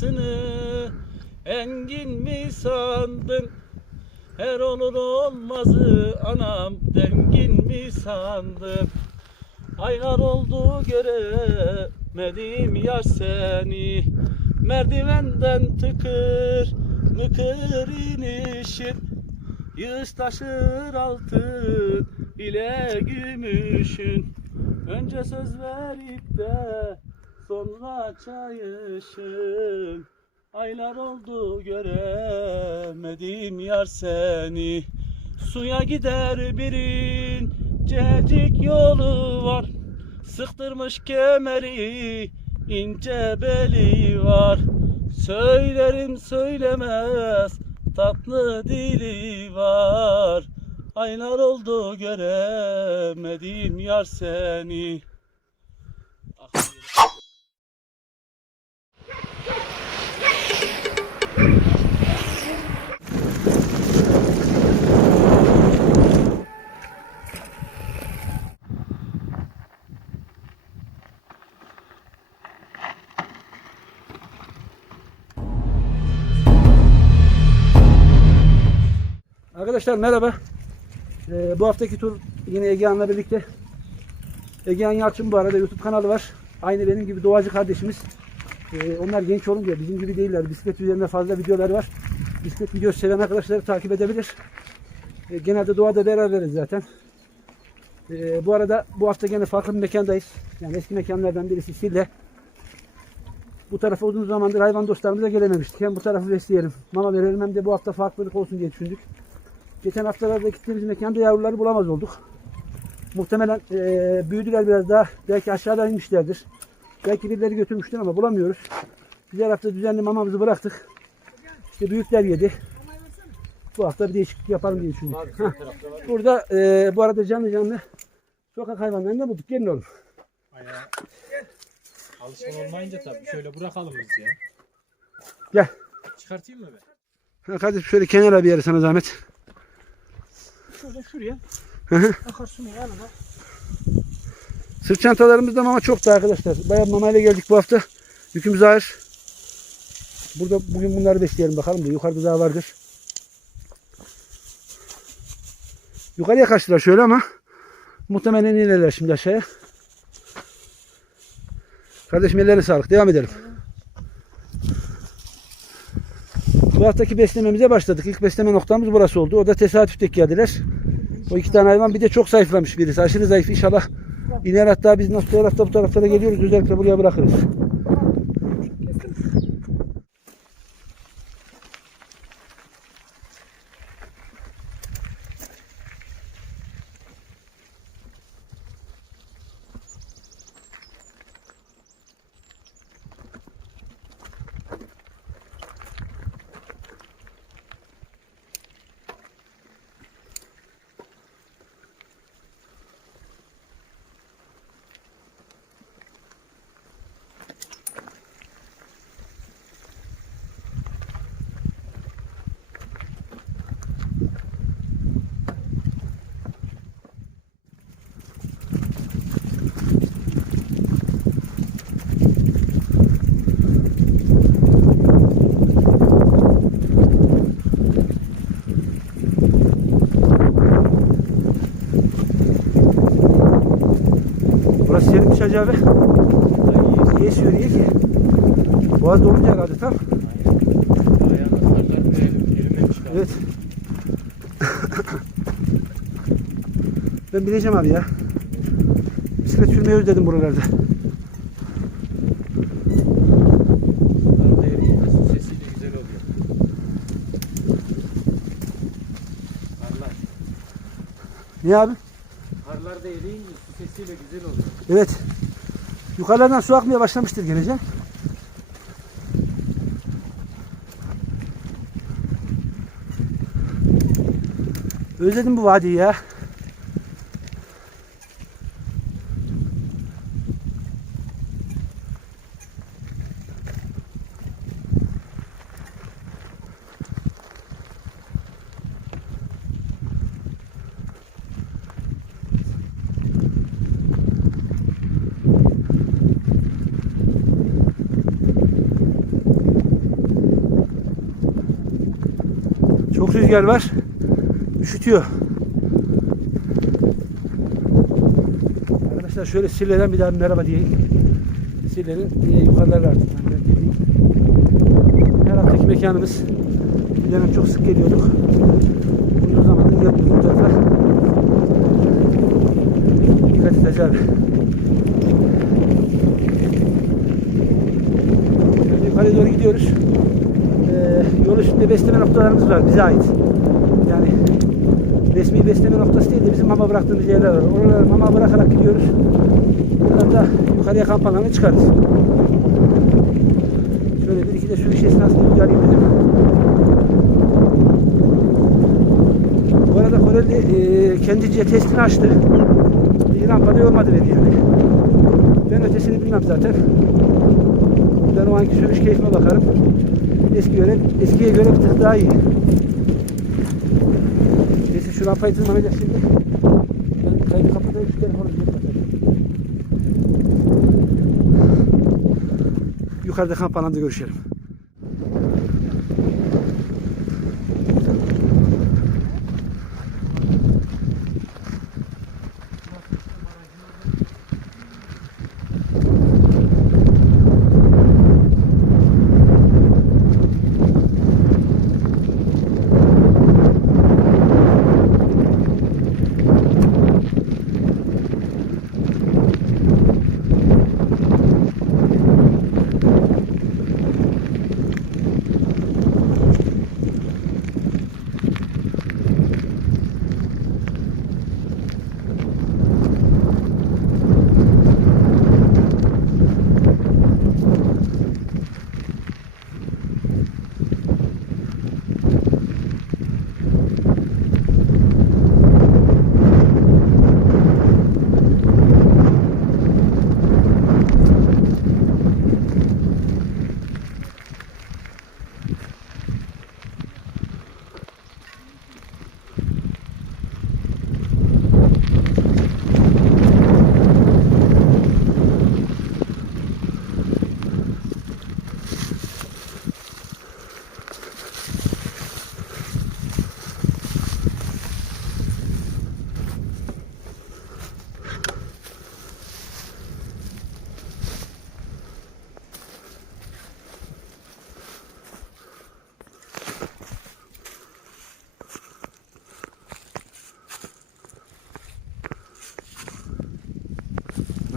kıyısını Engin mi sandın? Her olur olmazı anam dengin mi sandın? Aylar oldu göremedim yar seni. Merdivenden tıkır mıkır inişin Yağış taşır altın ile gümüşün. Önce söz verip de sonra çayışın. Aylar oldu göremedim yar seni. Suya gider birin cecik yolu var. Sıktırmış kemeri ince beli var. Söylerim söylemez tatlı dili var. Aylar oldu göremedim yar seni Arkadaşlar merhaba. Ee, bu haftaki tur yine Egehan'la birlikte. Egehan Yalçın bu arada YouTube kanalı var. Aynı benim gibi doğacı kardeşimiz. Ee, onlar genç olunca bizim gibi değiller. Bisiklet üzerinde fazla videolar var. Bisiklet videosu seven arkadaşları takip edebilir. Ee, genelde doğada beraberiz zaten. Ee, bu arada bu hafta gene farklı bir mekandayız. Yani eski mekanlardan birisi Sille. Bu tarafa uzun zamandır hayvan dostlarımıza gelememiştik. Hem bu tarafı besleyelim, mama verelim hem de bu hafta farklılık olsun diye düşündük. Geçen haftalarda gittiğimiz mekanda yavruları bulamaz olduk. Muhtemelen eee, büyüdüler biraz daha. Belki aşağıda inmişlerdir. Belki birileri götürmüştür ama bulamıyoruz. Biz her hafta düzenli mamamızı bıraktık. İşte büyükler yedi. Bu hafta bir değişiklik yapalım diye düşündük. Burada eee, bu arada canlı canlı sokak hayvanlarını da bulduk. Gelin oğlum. Alışkın olmayınca tabii şöyle bırakalım biz ya. Gel. Çıkartayım mı ben? Ha, Kardeşim şöyle kenara bir yere sana zahmet. Şurada şuraya. Akarsının yanına. Sırt çantalarımızda mama çoktu arkadaşlar. Bayağı mamayla geldik bu hafta. Yükümüz ağır. Burada bugün bunları besleyelim bakalım da yukarıda daha vardır. Yukarıya kaçtılar şöyle ama muhtemelen inerler şimdi aşağıya. Kardeşim ellerine sağlık. Devam edelim. Bu haftaki beslememize başladık. İlk besleme noktamız burası oldu. Orada tesadüf tek geldiler. O iki tane hayvan bir de çok zayıflamış birisi. Aşırı zayıf. İnşallah iner hatta biz nasıl tarafta bu taraflara geliyoruz. Özellikle buraya bırakırız. Hacı abi. İyi esiyor iyi ki. Boğaz dolunca herhalde tam. Evet. ben bineceğim abi ya. Bisiklet sürmeyi özledim buralarda. Niye abi? Karlar da eriyince su sesiyle güzel oluyor. Evet. Yukarılardan su akmaya başlamıştır geleceğim. Özledim bu vadiyi ya. Soğuk rüzgar var. Üşütüyor. Arkadaşlar şöyle Sille'den bir daha bir merhaba diyeyim. Sille'nin e, yukarıları artık. Her haftaki mekanımız. Bir dönem çok sık geliyorduk. Uzun zamandır gelmiyoruz bu tarafa. Dikkat. Şöyle yukarıya doğru gidiyoruz. Üstünde besleme noktalarımız var bize ait. Yani resmi besleme noktası değil de bizim mama bıraktığımız yerler var. Oralara mama bırakarak gidiyoruz. Buradan da yukarıya kamp alanına çıkarız. Şöyle bir iki de sürüş esnasında bir alayım dedim. Bu arada Koreli e, kendince testini açtı. Bir rampada olmadı dedi yani. Ben ötesini bilmem zaten. Ben o anki sürüş keyfime bakarım. Eski göre, eskiye göre bir tık daha iyi. Neyse şu rampayı tırmanacak şimdi. Ben kaydı kapatayım şu telefonu. Yukarıda kamp alanında görüşelim.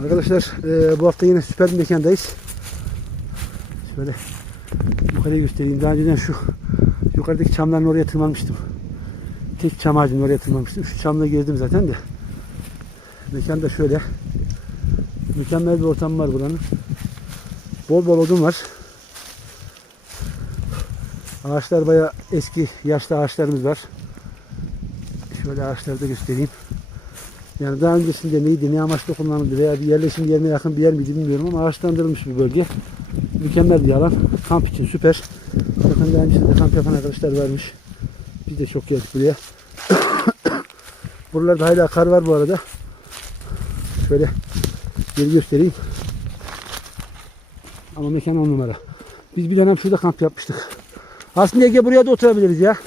Arkadaşlar eee, bu hafta yine süper bir mekandayız. Şöyle yukarıya göstereyim. Daha önceden şu yukarıdaki çamların oraya tırmanmıştım. Tek çam ağacının oraya tırmanmıştım. Şu çamla gezdim zaten de. Mekan da şöyle. Mükemmel bir ortam var buranın. Bol bol odun var. Ağaçlar bayağı eski, yaşlı ağaçlarımız var. Şöyle ağaçları da göstereyim. Yani daha öncesinde neydi, ne amaçla kullanıldı veya bir yerleşim yerine yakın bir yer miydi bilmiyorum ama ağaçlandırılmış bir bölge. Mükemmel bir alan. Kamp için süper. Zaten daha öncesinde kamp yapan arkadaşlar varmış. Biz de çok geldik buraya. Buralarda hala kar var bu arada. Şöyle geri göstereyim. Ama mekan on numara. Biz bir dönem şurada kamp yapmıştık. Aslında Ege buraya da oturabiliriz ya.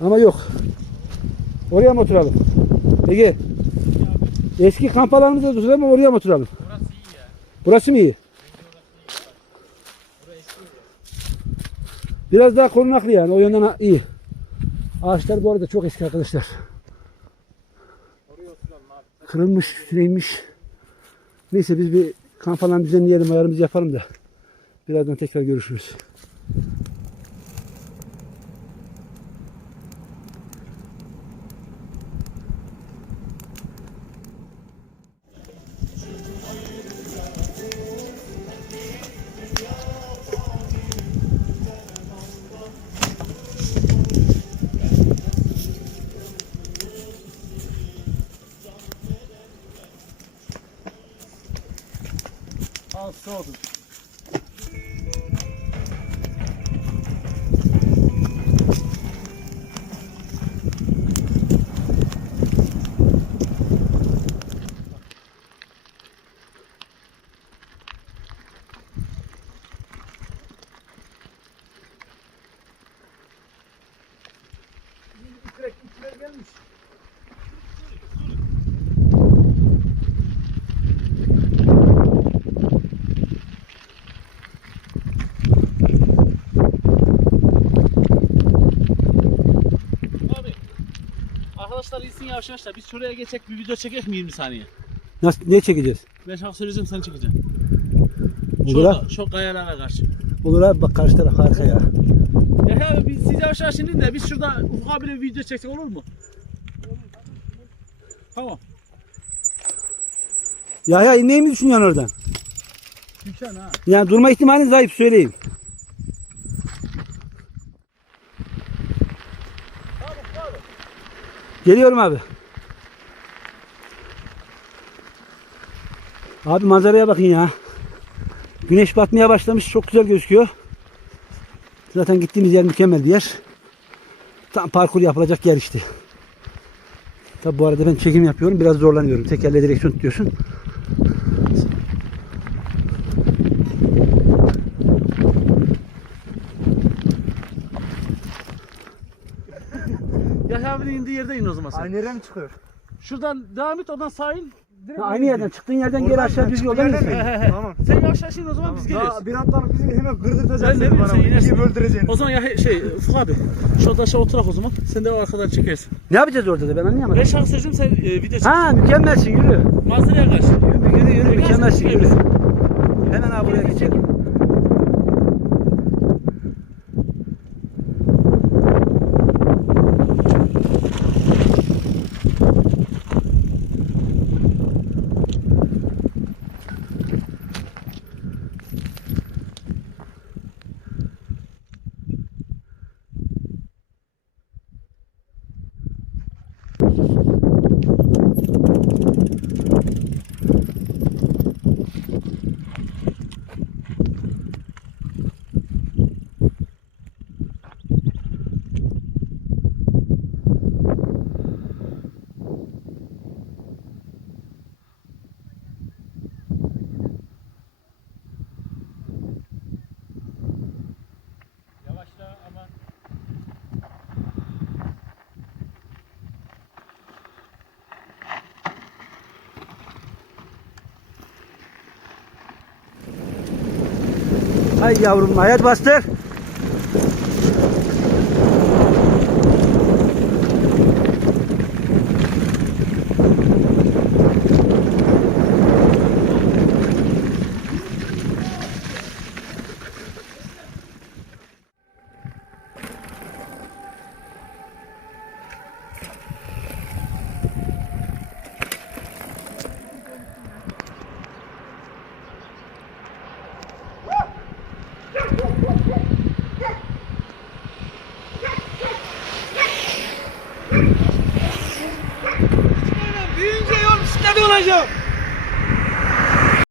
Ama yok. Oraya mı oturalım? Ege. Eski kamp alanımızda oturalım ama oraya mı oturalım? Burası mı iyi? Biraz daha korunaklı yani. O yönden iyi. Ağaçlar bu arada çok eski arkadaşlar. Kırılmış, süreymiş. Neyse biz bir kamp alanı düzenleyelim, ayarımızı yapalım da. Birazdan tekrar görüşürüz. şanslı olun. Direkt içine gelmiş. Da biz şuraya geçecek bir video çekek mi 20 saniye? Nasıl, ne çekeceğiz? Ben şarkı söyleyeceğim sen çekeceksin. Olur abi. şu kayalara karşı. Olur abi bak karşı taraf harika ya. Ya abi biz siz yavaş yavaş inin de biz şurada Ufuk abiyle bir video çeksek olur mu? Tamam. Ya ya inmeyi mi düşünüyorsun oradan? Düşen ha. Yani durma ihtimali zayıf söyleyeyim. Geliyorum abi. Abi manzaraya bakın ya. Güneş batmaya başlamış. Çok güzel gözüküyor. Zaten gittiğimiz yer mükemmel bir yer. Tam parkur yapılacak yer işte. Tabi bu arada ben çekim yapıyorum. Biraz zorlanıyorum. Tekerle direksiyon tutuyorsun. Abinin indiği yerde in o zaman sen. Ay nereye mi çıkıyor? Şuradan devam et oradan sahil. Ha, aynı yerden çıktığın yerden geri aşağı düz yoldan insin. mı? Tamam. Sen yavaş yavaş in o zaman biz geliyoruz. Daha bir atlanıp bizi hemen Ben ne kırdırtacaksın bileyim, bana. sen inersin. İkiye böldüreceksin. O zaman ya he- şey Ufuk abi şurada aşağı oturak o zaman. Sen de o arkadan çekersin. Ne yapacağız orada da ben anlayamadım. Ben şarkı söyleyeceğim sen e, video çek. Ha mükemmelsin yürü. Manzaraya karşı. Yürü yürü yürü mükemmelsin yürü. Hemen abi buraya geçelim. Hay yavrum hayat bastır.